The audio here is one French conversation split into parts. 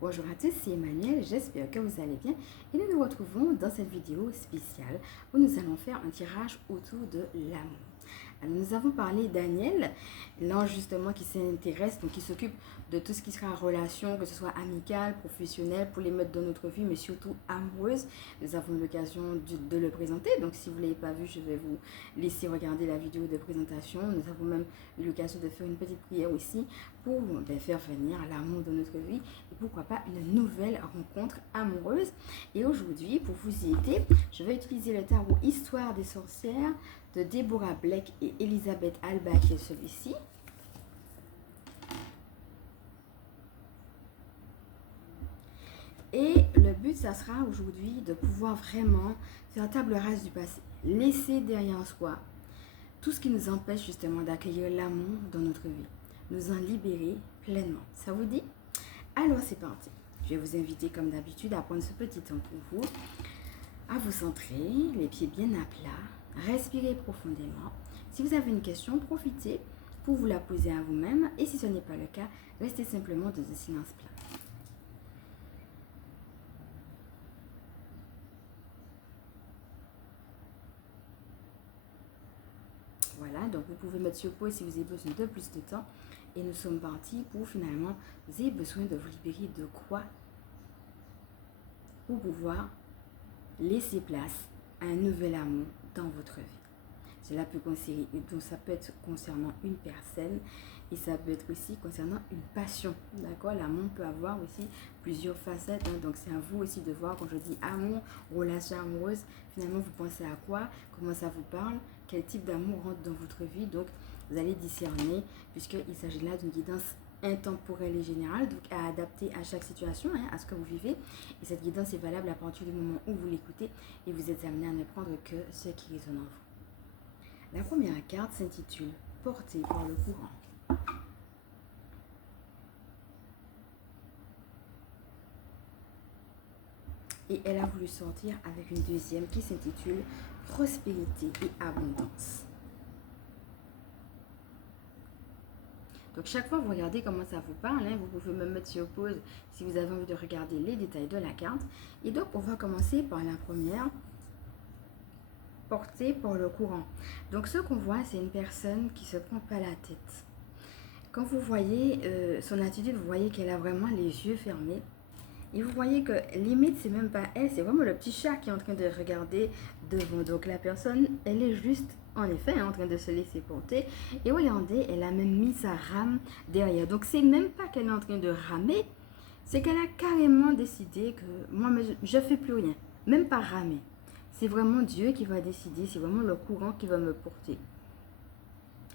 Bonjour à tous, c'est Emmanuel, j'espère que vous allez bien et nous nous retrouvons dans cette vidéo spéciale où nous allons faire un tirage autour de l'amour. Alors, nous avons parlé d'Aniel, l'ange justement qui s'intéresse, donc qui s'occupe de tout ce qui sera relation, que ce soit amicale, professionnelle, pour les mettre dans notre vie, mais surtout amoureuse. Nous avons eu l'occasion de le présenter, donc si vous ne l'avez pas vu, je vais vous laisser regarder la vidéo de présentation. Nous avons même eu l'occasion de faire une petite prière aussi pour faire venir l'amour dans notre vie et pourquoi pas une nouvelle rencontre amoureuse. Et aujourd'hui, pour vous y aider, je vais utiliser le tarot Histoire des sorcières de Deborah Blake et Elisabeth Alba qui est celui-ci. Et le but, ça sera aujourd'hui de pouvoir vraiment faire table rase du passé, laisser derrière soi tout ce qui nous empêche justement d'accueillir l'amour dans notre vie, nous en libérer pleinement. Ça vous dit? Alors c'est parti. Je vais vous inviter comme d'habitude à prendre ce petit temps pour vous, à vous centrer, les pieds bien à plat, respirez profondément. Si vous avez une question, profitez pour vous la poser à vous-même et si ce n'est pas le cas, restez simplement dans un silence plat. Voilà, donc vous pouvez mettre sur pause si vous avez besoin de plus de temps. Et nous sommes partis pour finalement, vous avez besoin de vous libérer de quoi? Pour pouvoir laisser place à un nouvel amour dans votre vie. Cela peut concerner, donc ça peut être concernant une personne et ça peut être aussi concernant une passion. D'accord? L'amour peut avoir aussi plusieurs facettes. Donc c'est à vous aussi de voir quand je dis amour, relation amoureuse, finalement vous pensez à quoi? Comment ça vous parle? Quel type d'amour rentre dans votre vie? Donc vous allez discerner puisqu'il s'agit là d'une guidance intemporelle et générale, donc à adapter à chaque situation, à ce que vous vivez. Et cette guidance est valable à partir du moment où vous l'écoutez et vous êtes amené à ne prendre que ce qui résonne en vous. La première carte s'intitule « Porté par le courant ». Et elle a voulu sortir avec une deuxième qui s'intitule « Prospérité et abondance ». Donc chaque fois, vous regardez comment ça vous parle. Vous pouvez me mettre sur pause si vous avez envie de regarder les détails de la carte. Et donc, on va commencer par la première, portée par le courant. Donc, ce qu'on voit, c'est une personne qui ne se prend pas la tête. Quand vous voyez son attitude, vous voyez qu'elle a vraiment les yeux fermés. Et vous voyez que limite, c'est même pas elle, c'est vraiment le petit chat qui est en train de regarder devant. Donc la personne, elle est juste, en effet, en train de se laisser porter. Et regardez, elle a même mis sa rame derrière. Donc c'est même pas qu'elle est en train de ramer, c'est qu'elle a carrément décidé que moi, je ne fais plus rien. Même pas ramer. C'est vraiment Dieu qui va décider, c'est vraiment le courant qui va me porter.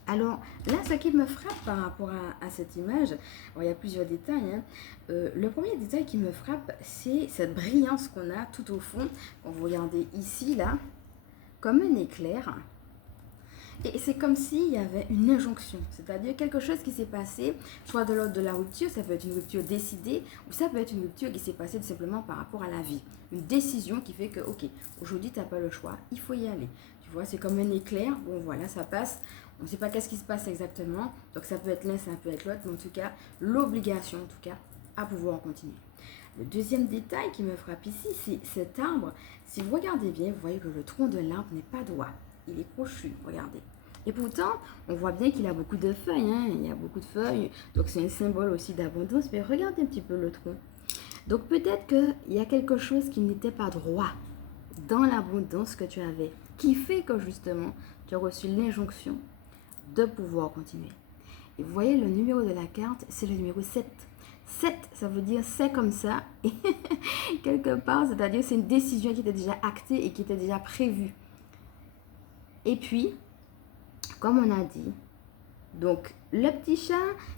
Alors là, ce qui me frappe par rapport à cette image, il y a plusieurs détails. Le premier détail qui me frappe, c'est cette brillance qu'on a tout au fond. Quand vous regardez ici, là, comme un éclair. Et c'est comme s'il y avait une injonction, c'est-à-dire quelque chose qui s'est passé, soit de l'ordre de la rupture, ça peut être une rupture décidée, ou ça peut être une rupture qui s'est passée tout simplement par rapport à la vie. Une décision qui fait que, ok, aujourd'hui, tu n'as pas le choix, il faut y aller. Tu vois, c'est comme un éclair, bon voilà, ça passe. On ne sait pas qu'est-ce qui se passe exactement, donc ça peut être l'un, ça peut être l'autre, mais en tout cas, l'obligation, en tout cas, à pouvoir continuer. Le deuxième détail qui me frappe ici, c'est cet arbre. Si vous regardez bien, vous voyez que le tronc de l'arbre n'est pas droit, il est crochu, regardez. Et pourtant, on voit bien qu'il a beaucoup de feuilles, il y a beaucoup de feuilles, donc c'est un symbole aussi d'abondance, mais regardez un petit peu le tronc. Donc peut-être qu'il y a quelque chose qui n'était pas droit dans l'abondance que tu avais, qui fait que justement, tu as reçu l'injonction de pouvoir continuer. Et vous voyez, le numéro de la carte, c'est le numéro 7. 7, ça veut dire c'est comme ça. Et quelque part, c'est-à-dire c'est une décision qui était déjà actée et qui était déjà prévue. Et puis, comme on a dit, donc le petit chat,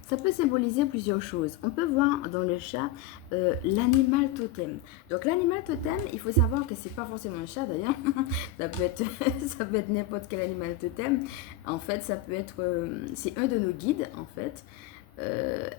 ça peut symboliser plusieurs choses. On peut voir dans le chat l'animal totem. Donc l'animal totem, il faut savoir que c'est pas forcément un chat d'ailleurs. ça peut être n'importe quel animal totem. En fait, ça peut être, c'est un de nos guides en fait.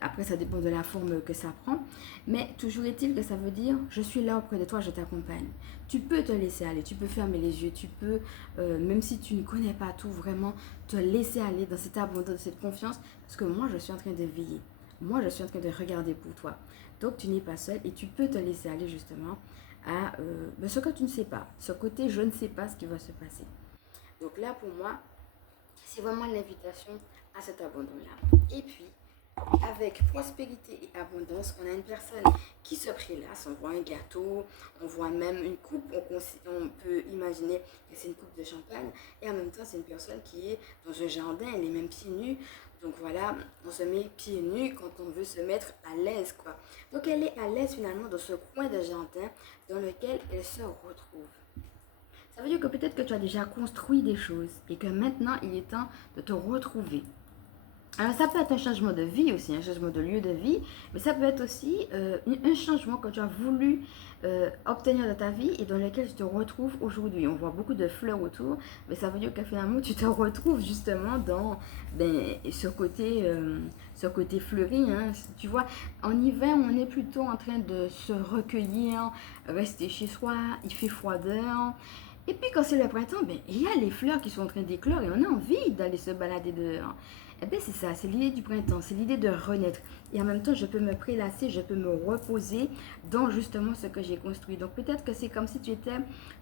Après, ça dépend de la forme que ça prend. Mais toujours est-il que ça veut dire, je suis là auprès de toi, je t'accompagne. Tu peux te laisser aller, tu peux fermer les yeux, tu peux, même si tu ne connais pas tout, vraiment te laisser aller dans cette abondance, cette confiance. Parce que moi, je suis en train de veiller moi je suis en train de regarder pour toi. Donc tu n'es pas seul et tu peux te laisser aller justement à ce que tu ne sais pas, ce côté je ne sais pas ce qui va se passer. Donc là pour moi, c'est vraiment l'invitation à cet abandon-là. Et puis, avec prospérité et abondance, on a une personne qui se prélasse, on voit un gâteau, on voit même une coupe, on peut imaginer que c'est une coupe de champagne, et en même temps c'est une personne qui est dans un jardin, elle est même pieds nus, donc voilà, on se met pieds nus quand on veut se mettre à l'aise, quoi. Donc elle est à l'aise finalement dans ce coin de jardin dans lequel elle se retrouve. Ça veut dire que peut-être que tu as déjà construit des choses et que maintenant il est temps de te retrouver. Alors ça peut être un changement de vie aussi, un changement de lieu de vie, mais ça peut être aussi un changement que tu as voulu obtenir de ta vie et dans lequel tu te retrouves aujourd'hui. On voit beaucoup de fleurs autour, mais ça veut dire que finalement tu te retrouves justement dans ce côté fleuri. Hein. Tu vois, en hiver, on est plutôt en train de se recueillir, rester chez soi, il fait froideur. Et puis quand c'est le printemps, ben, il y a les fleurs qui sont en train d'éclore et on a envie d'aller se balader dehors. Eh bien, c'est ça, c'est l'idée du printemps, c'est l'idée de renaître. Et en même temps, je peux me prélasser, je peux me reposer dans justement ce que j'ai construit. Donc, peut-être que c'est comme si tu étais,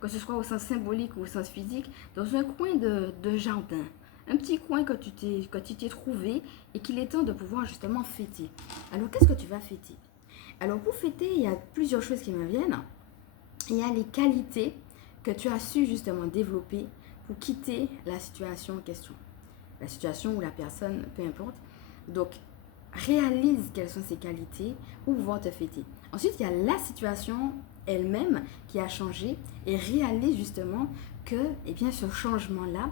que ce soit au sens symbolique ou au sens physique, dans un coin de jardin. Un petit coin que tu t'es trouvé et qu'il est temps de pouvoir justement fêter. Alors, qu'est-ce que tu vas fêter? Alors, pour fêter, il y a plusieurs choses qui me viennent. Il y a les qualités que tu as su justement développer pour quitter la situation en question. La situation ou la personne, peu importe. Donc, réalise quelles sont ses qualités pour pouvoir te fêter. Ensuite, il y a la situation elle-même qui a changé et réalise justement que eh bien, ce changement-là,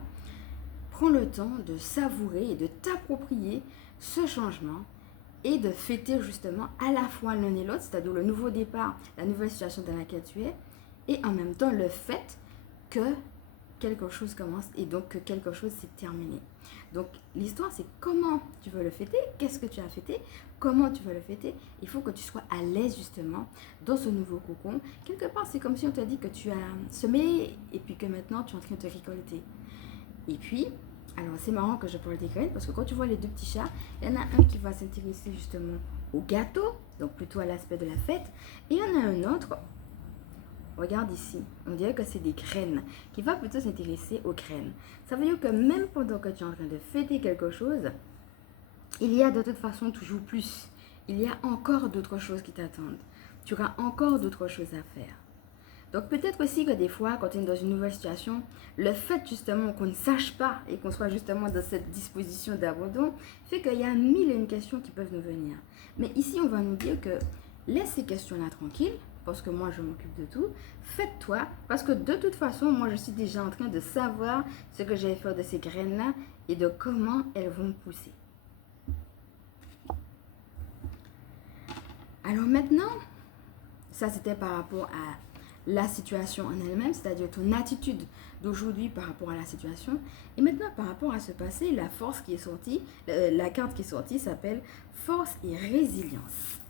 prends le temps de savourer et de t'approprier ce changement et de fêter justement à la fois l'un et l'autre, c'est-à-dire le nouveau départ, la nouvelle situation dans laquelle tu es, et en même temps le fait que quelque chose commence et donc que quelque chose s'est terminé. Donc l'histoire c'est comment tu veux le fêter, qu'est-ce que tu as fêté, comment tu veux le fêter. Il faut que tu sois à l'aise justement dans ce nouveau cocon. Quelque part c'est comme si on te dit que tu as semé et puis que maintenant tu es en train de récolter. Et puis, alors c'est marrant que je parle des graines parce que quand tu vois les deux petits chats, il y en a un qui va s'intéresser justement au gâteau, donc plutôt à l'aspect de la fête, et il y en a un autre. Regarde ici, on dirait que c'est des graines, qui va plutôt s'intéresser aux graines. Ça veut dire que même pendant que tu es en train de fêter quelque chose, il y a de toute façon toujours plus. Il y a encore d'autres choses qui t'attendent. Tu auras encore d'autres choses à faire. Donc peut-être aussi que des fois, quand tu es dans une nouvelle situation, le fait justement qu'on ne sache pas et qu'on soit justement dans cette disposition d'abandon, fait qu'il y a mille et une questions qui peuvent nous venir. Mais ici, on va nous dire que laisse ces questions-là tranquilles, parce que moi je m'occupe de tout, faites-toi, parce que de toute façon, moi je suis déjà en train de savoir ce que je vais faire de ces graines-là et de comment elles vont pousser. Alors maintenant, ça c'était par rapport à la situation en elle-même, c'est-à-dire ton attitude d'aujourd'hui par rapport à la situation. Et maintenant, par rapport à ce passé, la force qui est sortie, la carte qui est sortie s'appelle force et résilience.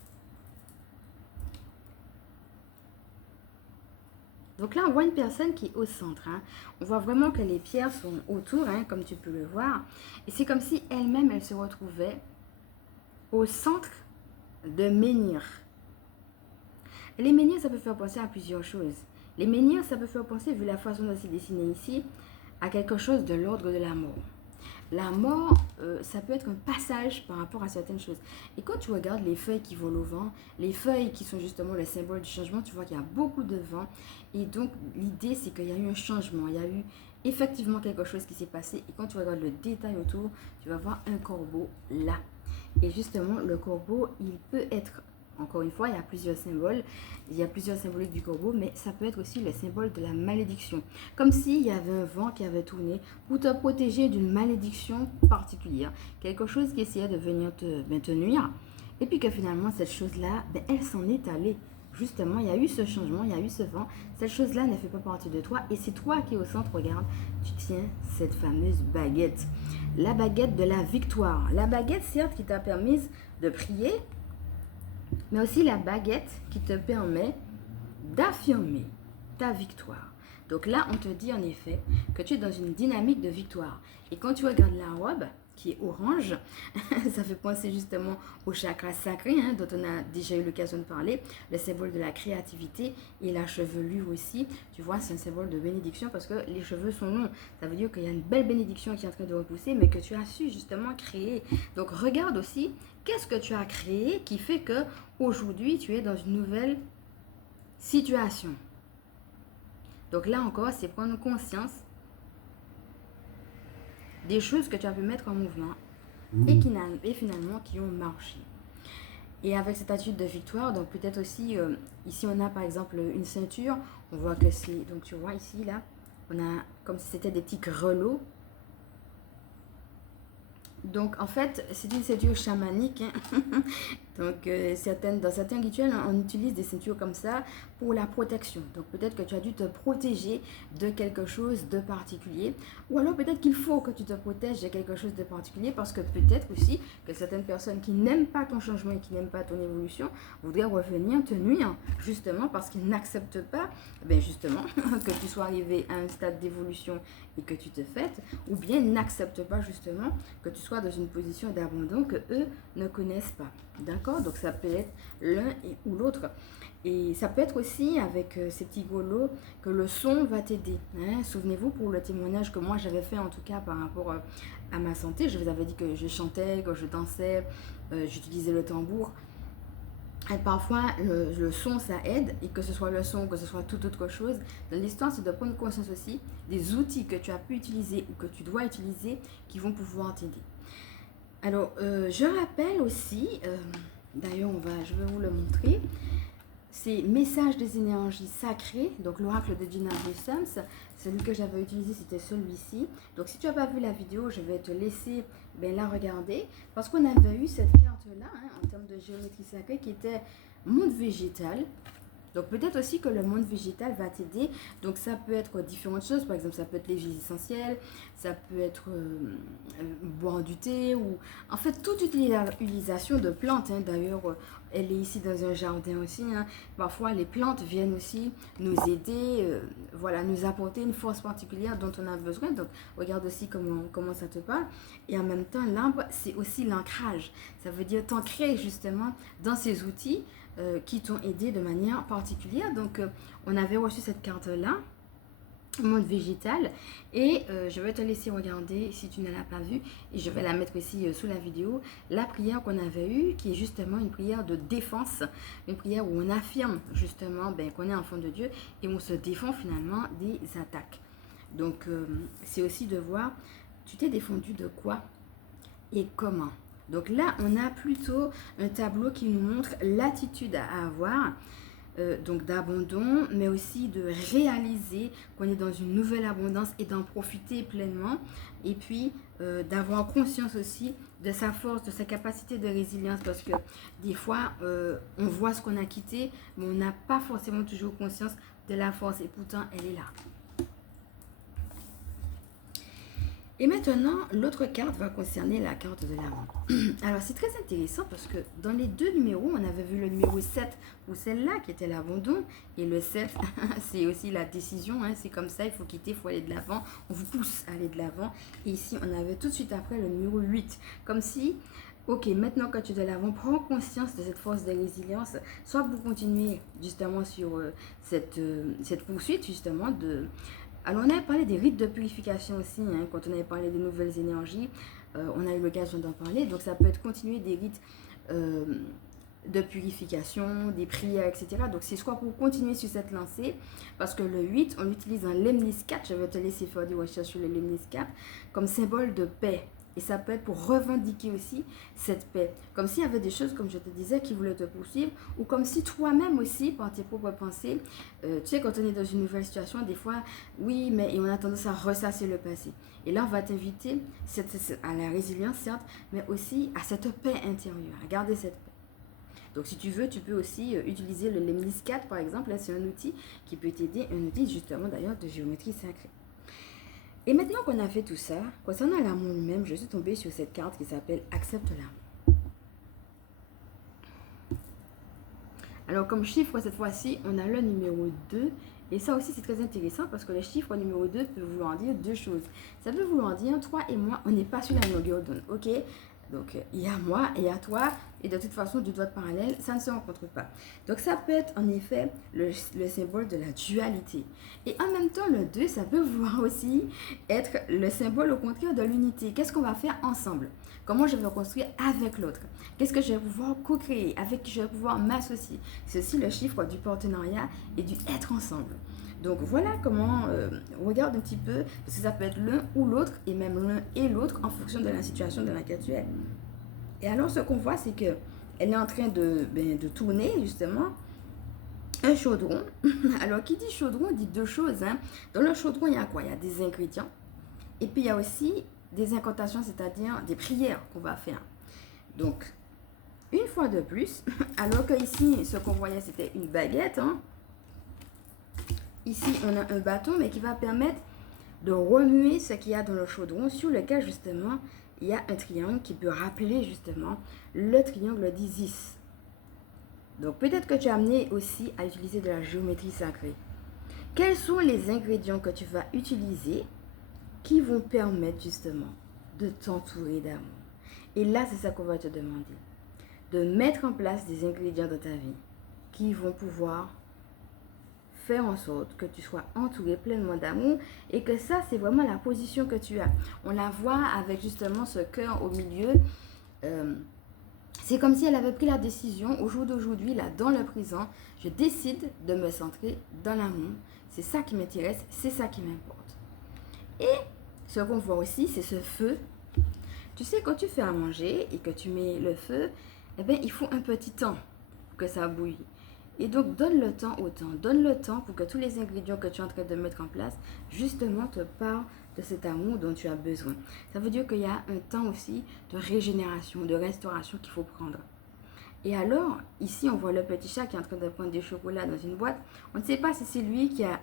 Donc là, on voit une personne qui est au centre. Hein. On voit vraiment que les pierres sont autour, hein, comme tu peux le voir. Et c'est comme si elle-même, elle se retrouvait au centre de menhirs. Les menhirs, ça peut faire penser à plusieurs choses. Les menhirs, ça peut faire penser, vu la façon dont c'est dessiné ici, à quelque chose de l'ordre de la mort. La mort, ça peut être un passage par rapport à certaines choses. Et quand tu regardes les feuilles qui volent au vent, les feuilles qui sont justement le symbole du changement, tu vois qu'il y a beaucoup de vent. Et donc, l'idée, c'est qu'il y a eu un changement. Il y a eu effectivement quelque chose qui s'est passé. Et quand tu regardes le détail autour, tu vas voir un corbeau là. Et justement, le corbeau, il peut être... Encore une fois, il y a plusieurs symboles. Il y a plusieurs symboliques du corbeau, mais ça peut être aussi le symbole de la malédiction. Comme s'il y avait un vent qui avait tourné pour te protéger d'une malédiction particulière. Quelque chose qui essayait de venir te nuire. Et puis que finalement, cette chose-là, elle s'en est allée. Justement, il y a eu ce changement, il y a eu ce vent. Cette chose-là ne fait pas partie de toi. Et c'est toi qui es au centre. Regarde, tu tiens cette fameuse baguette. La baguette de la victoire. La baguette, certes, qui t'a permis de prier, mais aussi la baguette qui te permet d'affirmer ta victoire. Donc là, on te dit en effet que tu es dans une dynamique de victoire. Et quand tu regardes la robe, qui est orange. Ça fait penser justement au chakra sacré, hein, dont on a déjà eu l'occasion de parler, le symbole de la créativité et la chevelure aussi. Tu vois, c'est un symbole de bénédiction parce que les cheveux sont longs. Ça veut dire qu'il y a une belle bénédiction qui est en train de repousser, mais que tu as su justement créer. Donc regarde aussi, qu'est-ce que tu as créé qui fait que aujourd'hui tu es dans une nouvelle situation. Donc là encore, c'est prendre conscience des choses que tu as pu mettre en mouvement et finalement qui ont marché. Et avec cette attitude de victoire, donc peut-être aussi, ici on a par exemple une ceinture, on voit que c'est, donc tu vois ici là, on a comme si c'était des petits grelots. Donc en fait, c'est une ceinture chamanique. Hein. Donc dans certains rituels, on utilise des ceintures comme ça pour la protection. Donc peut-être que tu as dû te protéger de quelque chose de particulier. Ou alors peut-être qu'il faut que tu te protèges de quelque chose de particulier parce que peut-être aussi que certaines personnes qui n'aiment pas ton changement et qui n'aiment pas ton évolution voudraient revenir te nuire justement parce qu'ils n'acceptent pas justement que tu sois arrivé à un stade d'évolution et que tu te fêtes, ou bien n'acceptent pas justement que tu sois dans une position d'abandon que eux ne connaissent pas. D'accord? Donc ça peut être l'un ou l'autre. Et ça peut être aussi avec ces petits grelots que le son va t'aider. Hein? Souvenez-vous pour le témoignage que moi j'avais fait en tout cas par rapport à ma santé. Je vous avais dit que je chantais, que je dansais, j'utilisais le tambour. Et parfois, le son, ça aide, et que ce soit le son ou que ce soit toute autre chose. Dans l'histoire, c'est de prendre conscience aussi des outils que tu as pu utiliser ou que tu dois utiliser qui vont pouvoir t'aider. Alors, je rappelle aussi, d'ailleurs, je vais vous le montrer, c'est Message des énergies sacrées, donc l'oracle de Gina Blossoms. Celui que j'avais utilisé, c'était celui-ci. Donc, si tu n'as pas vu la vidéo, je vais te laisser la regarder. Parce qu'on avait eu cette carte-là, hein, en termes de géométrie sacrée, qui était monde végétal. Donc, peut-être aussi que le monde végétal va t'aider. Donc, ça peut être différentes choses. Par exemple, ça peut être les huiles essentielles, ça peut être boire du thé, ou en fait, toute utilisation de plantes. Hein. D'ailleurs, elle est ici dans un jardin aussi. Hein. Parfois, les plantes viennent aussi nous aider, voilà, nous apporter une force particulière dont on a besoin. Donc, regarde aussi comment ça te parle. Et en même temps, l'arbre, c'est aussi l'ancrage. Ça veut dire t'ancrer justement dans ces outils qui t'ont aidé de manière particulière. Donc, on avait reçu cette carte-là, monde végétal, et je vais te laisser regarder si tu ne l'as pas vue, et je vais la mettre ici sous la vidéo, la prière qu'on avait eue, qui est justement une prière de défense, une prière où on affirme justement qu'on est enfant de Dieu et on se défend finalement des attaques. Donc, c'est aussi de voir, tu t'es défendu de quoi et comment. Donc là, on a plutôt un tableau qui nous montre l'attitude à avoir, donc d'abandon, mais aussi de réaliser qu'on est dans une nouvelle abondance et d'en profiter pleinement. Et puis, d'avoir conscience aussi de sa force, de sa capacité de résilience, parce que des fois, on voit ce qu'on a quitté, mais on n'a pas forcément toujours conscience de la force, et pourtant, elle est là. Et maintenant, l'autre carte va concerner la carte de l'avant. Alors, c'est très intéressant parce que dans les deux numéros, on avait vu le numéro 7 pour celle-là qui était l'abandon. Et le 7, c'est aussi la décision. Hein, c'est comme ça, il faut quitter, il faut aller de l'avant. On vous pousse à aller de l'avant. Et ici, on avait tout de suite après le numéro 8. Comme si, ok, maintenant que tu es de l'avant, prends conscience de cette force de résilience. Soit pour continuer justement sur cette poursuite justement de... Alors, on avait parlé des rites de purification aussi, hein, quand on avait parlé des nouvelles énergies, on a eu l'occasion d'en parler. Donc, ça peut être continuer des rites de purification, des prières, etc. Donc, c'est soit pour continuer sur cette lancée, parce que le 8, on l'utilise en lemniscat. Je vais te laisser faire des recherches sur le lemniscat comme symbole de paix. Et ça peut être pour revendiquer aussi cette paix. Comme s'il y avait des choses, comme je te disais, qui voulaient te poursuivre. Ou comme si toi-même aussi, par tes propres pensées, tu sais, quand on est dans une nouvelle situation, des fois, oui, mais on a tendance à ressasser le passé. Et là, on va t'inviter à la résilience, certes, mais aussi à cette paix intérieure, à garder cette paix. Donc, si tu veux, tu peux aussi utiliser le lemniscat, par exemple. Là, c'est un outil qui peut t'aider, un outil justement d'ailleurs de géométrie sacrée. Et maintenant qu'on a fait tout ça, concernant l'amour lui-même, je suis tombée sur cette carte qui s'appelle « Accepte l'amour ». Alors, comme chiffre, cette fois-ci, on a le numéro 2 Et ça aussi, c'est très intéressant parce que le chiffre numéro 2 peut vouloir dire deux choses. Ça peut vouloir dire, toi et moi, on n'est pas sur la longueur d'onde, ok? Donc, il y a moi et il y a toi. Et de toute façon, deux doigts parallèles, ça ne se rencontre pas. Donc, ça peut être en effet le symbole de la dualité. Et en même temps, le 2, ça peut vouloir aussi être le symbole au contraire de l'unité. Qu'est-ce qu'on va faire ensemble? Comment je vais construire avec l'autre? Qu'est-ce que je vais pouvoir co-créer? Avec qui je vais pouvoir m'associer? C'est aussi le chiffre du partenariat et du être ensemble. Donc voilà comment on regarde un petit peu, parce que ça peut être l'un ou l'autre, et même l'un et l'autre en fonction de la situation dans laquelle tu es. Et alors ce qu'on voit, c'est que elle est en train de tourner justement un chaudron. Alors qui dit chaudron dit deux choses. Hein. Dans le chaudron, il y a quoi? Il y a des ingrédients. Et puis il y a aussi des incantations, c'est-à-dire des prières qu'on va faire. Donc, une fois de plus, alors que ici, ce qu'on voyait, c'était une baguette. Hein. Ici, on a un bâton, mais qui va permettre de remuer ce qu'il y a dans le chaudron, sur lequel, justement, il y a un triangle qui peut rappeler, justement, le triangle d'Isis. Donc, peut-être que tu as amené aussi à utiliser de la géométrie sacrée. Quels sont les ingrédients que tu vas utiliser qui vont permettre, justement, de t'entourer d'amour? Et là, c'est ça qu'on va te demander. De mettre en place des ingrédients dans ta vie qui vont pouvoir faire en sorte que tu sois entouré pleinement d'amour et que ça, c'est vraiment la position que tu as. On la voit avec justement ce cœur au milieu. C'est comme si elle avait pris la décision au jour d'aujourd'hui, là, dans le présent, je décide de me centrer dans l'amour. C'est ça qui m'intéresse, c'est ça qui m'importe. Et ce qu'on voit aussi, c'est ce feu. Tu sais, quand tu fais à manger et que tu mets le feu, eh bien, il faut un petit temps pour que ça bouille. Et donc, donne le temps au temps. Donne le temps pour que tous les ingrédients que tu es en train de mettre en place, justement, te parlent de cet amour dont tu as besoin. Ça veut dire qu'il y a un temps aussi de régénération, de restauration qu'il faut prendre. Et alors, ici, on voit le petit chat qui est en train de prendre des chocolats dans une boîte. On ne sait pas si c'est lui qui a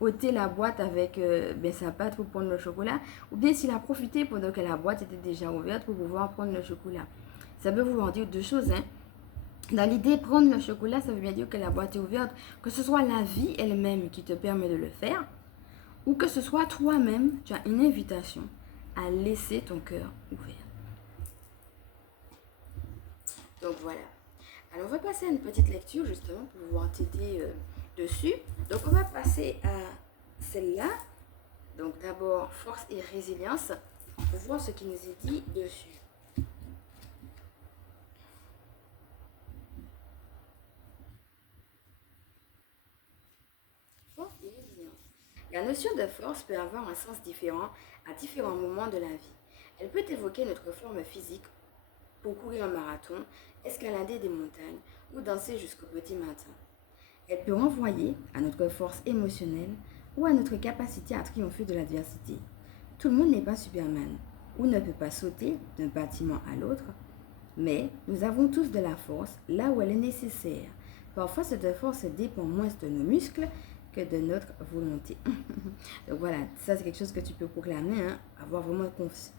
ôté la boîte avec sa patte pour prendre le chocolat, ou bien s'il a profité pendant que la boîte était déjà ouverte pour pouvoir prendre le chocolat. Ça peut vouloir dire deux choses, hein. Dans l'idée, prendre le chocolat, ça veut bien dire que la boîte est ouverte, que ce soit la vie elle-même qui te permet de le faire, ou que ce soit toi-même, tu as une invitation à laisser ton cœur ouvert. Donc voilà. Alors on va passer à une petite lecture justement pour pouvoir t'aider dessus. Donc on va passer à celle-là. Donc d'abord force et résilience pour voir ce qui nous est dit dessus. Force et résilience. La notion de force peut avoir un sens différent à différents moments de la vie. Elle peut évoquer notre forme physique pour courir un marathon, escalader des montagnes ou danser jusqu'au petit matin. Elle peut renvoyer à notre force émotionnelle ou à notre capacité à triompher de l'adversité. Tout le monde n'est pas Superman ou ne peut pas sauter d'un bâtiment à l'autre, mais nous avons tous de la force là où elle est nécessaire. Parfois, cette force dépend moins de nos muscles que de notre volonté. Donc voilà, ça c'est quelque chose que tu peux proclamer, hein, avoir vraiment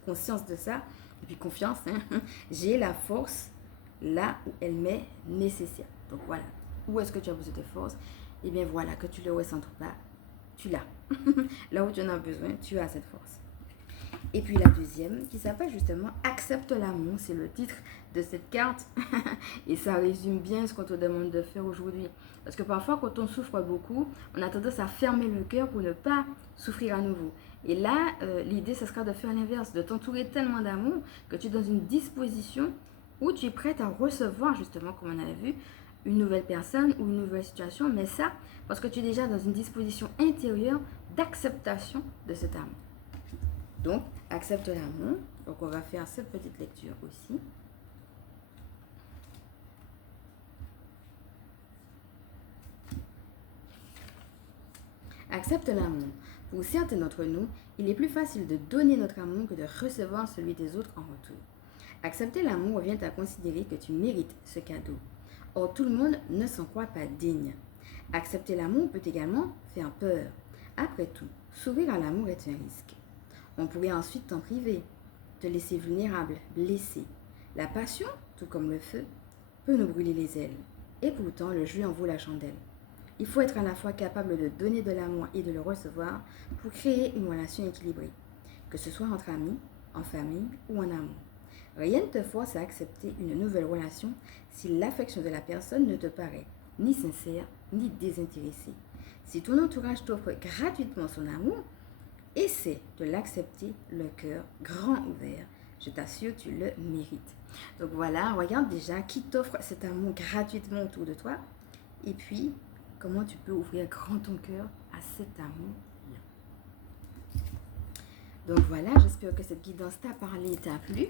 conscience de ça, et puis confiance. Hein. J'ai la force là où elle m'est nécessaire. Donc voilà, où est-ce que tu as besoin de force? Eh bien voilà, que tu ne le ressentes pas, tu l'as. Là où tu en as besoin, tu as cette force. Et puis la deuxième, qui s'appelle justement Accepte l'amour, c'est le titre de cette carte. Et ça résume bien ce qu'on te demande de faire aujourd'hui. Parce que parfois, quand on souffre beaucoup, on a tendance à fermer le cœur pour ne pas souffrir à nouveau. Et là, l'idée, ce sera de faire l'inverse, de t'entourer tellement d'amour que tu es dans une disposition où tu es prête à recevoir, justement, comme on avait vu, une nouvelle personne ou une nouvelle situation. Mais ça, parce que tu es déjà dans une disposition intérieure d'acceptation de cet amour. Donc, accepte l'amour. Donc, on va faire cette petite lecture aussi. Accepte l'amour. Pour certains d'entre nous, il est plus facile de donner notre amour que de recevoir celui des autres en retour. Accepter l'amour revient à considérer que tu mérites ce cadeau. Or, tout le monde ne s'en croit pas digne. Accepter l'amour peut également faire peur. Après tout, s'ouvrir à l'amour est un risque. On pourrait ensuite t'en priver, te laisser vulnérable, blessé. La passion, tout comme le feu, peut nous brûler les ailes. Et pourtant, le jeu en vaut la chandelle. Il faut être à la fois capable de donner de l'amour et de le recevoir pour créer une relation équilibrée, que ce soit entre amis, en famille ou en amour. Rien ne te force à accepter une nouvelle relation si l'affection de la personne ne te paraît ni sincère ni désintéressée. Si ton entourage t'offre gratuitement son amour, essaie de l'accepter le cœur grand ouvert. Je t'assure, tu le mérites. Donc voilà, regarde déjà qui t'offre cet amour gratuitement autour de toi. Et puis, comment tu peux ouvrir grand ton cœur à cet amour-là. Donc voilà, j'espère que cette guidance t'a parlé, t'a plu.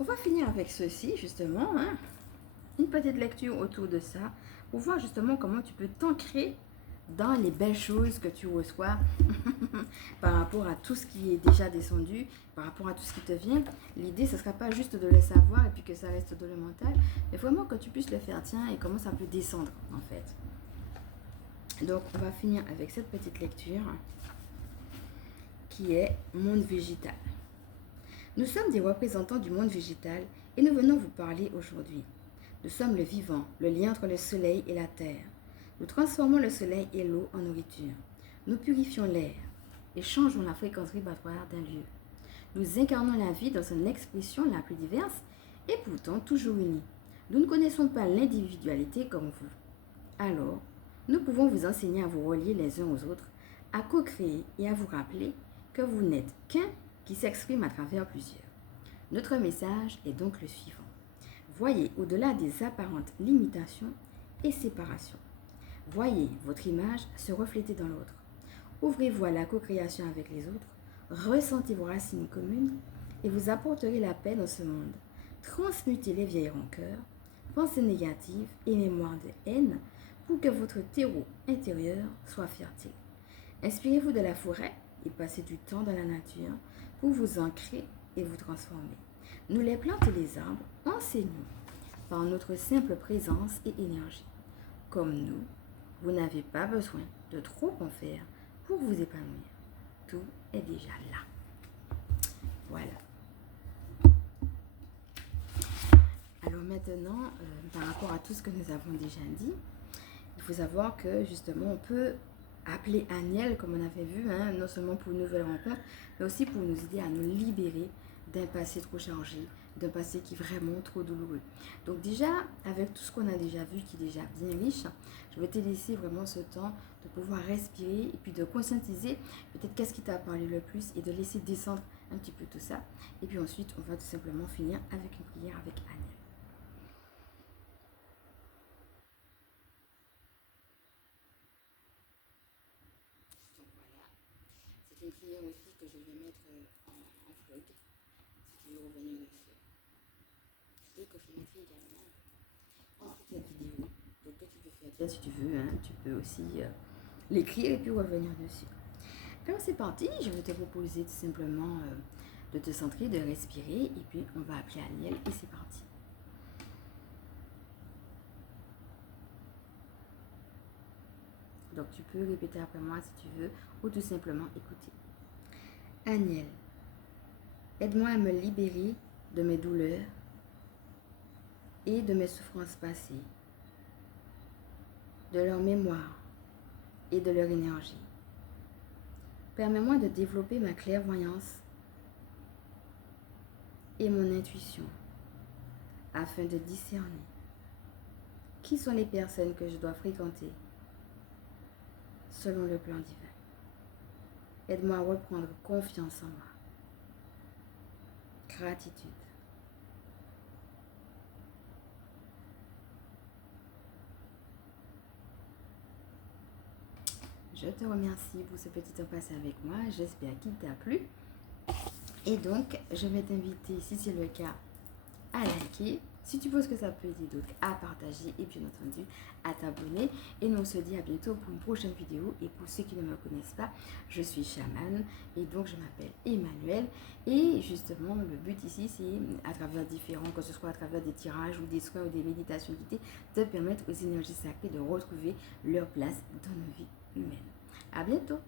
On va finir avec ceci, justement. Une petite lecture autour de ça pour voir justement comment tu peux t'ancrer dans les belles choses que tu reçois par rapport à tout ce qui est déjà descendu, par rapport à tout ce qui te vient. L'idée, ce ne sera pas juste de le savoir et puis que ça reste dans le mental, mais vraiment que tu puisses le faire, tiens, et comment ça peut descendre en fait. Donc, on va finir avec cette petite lecture qui est monde végétal. Nous sommes des représentants du monde végétal et nous venons vous parler aujourd'hui. Nous sommes le vivant, le lien entre le soleil et la terre. Nous transformons le soleil et l'eau en nourriture. Nous purifions l'air et changeons la fréquence vibratoire d'un lieu. Nous incarnons la vie dans son expression la plus diverse et pourtant toujours unie. Nous ne connaissons pas l'individualité comme vous. Alors, nous pouvons vous enseigner à vous relier les uns aux autres, à co-créer et à vous rappeler que vous n'êtes qu'un qui s'exprime à travers plusieurs. Notre message est donc le suivant. Voyez au-delà des apparentes limitations et séparations. Voyez votre image se refléter dans l'autre. Ouvrez-vous à la co-création avec les autres, ressentez vos racines communes et vous apporterez la paix dans ce monde. Transmutez les vieilles rancœurs, pensées négatives et mémoires de haine pour que votre terreau intérieur soit fertile. Inspirez-vous de la forêt et passez du temps dans la nature pour vous ancrer et vous transformer. Nous les plantes et les arbres enseignons par notre simple présence et énergie. Comme nous, vous n'avez pas besoin de trop en faire pour vous épanouir. Tout est déjà là. Voilà. Alors maintenant, par rapport à tout ce que nous avons déjà dit, il faut savoir que justement on peut appeler Aniel, comme on avait vu, non seulement pour une nouvelle rencontre, mais aussi pour nous aider à nous libérer d'un passé trop chargé, d'un passé qui est vraiment trop douloureux. Donc déjà, avec tout ce qu'on a déjà vu, qui est déjà bien riche, je vais te laisser vraiment ce temps de pouvoir respirer et puis de conscientiser peut-être qu'est-ce qui t'a parlé le plus et de laisser descendre un petit peu tout ça. Et puis ensuite, on va tout simplement finir avec une prière avec Aniel. C'est une prière aussi que je vais mettre en vlog, si tu veux revenir dessus. Et que je mettrai également en dessous de cette vidéo. Donc que tu peux faire si tu veux, tu peux aussi l'écrire et puis revenir dessus. Alors c'est parti, je vais te proposer tout simplement de te centrer, de respirer et puis on va appeler Aniel et c'est parti. Donc tu peux répéter après moi si tu veux ou tout simplement écouter. Aniel, aide-moi à me libérer de mes douleurs et de mes souffrances passées, de leur mémoire et de leur énergie. Permets-moi de développer ma clairvoyance et mon intuition afin de discerner qui sont les personnes que je dois fréquenter selon le plan divin. Aide-moi à reprendre confiance en moi. Gratitude. Je te remercie pour ce petit temps passé avec moi. J'espère qu'il t'a plu. Et donc, je vais t'inviter, si c'est le cas, à liker. Si tu penses que ça peut aider d'autres, à partager et bien entendu à t'abonner. Et nous on se dit à bientôt pour une prochaine vidéo. Et pour ceux qui ne me connaissent pas, je suis chamane et donc je m'appelle Emmanuel. Et justement, le but ici, c'est à travers différents, que ce soit à travers des tirages ou des soins ou des méditations guidées, de permettre aux énergies sacrées de retrouver leur place dans nos vies humaines. À bientôt!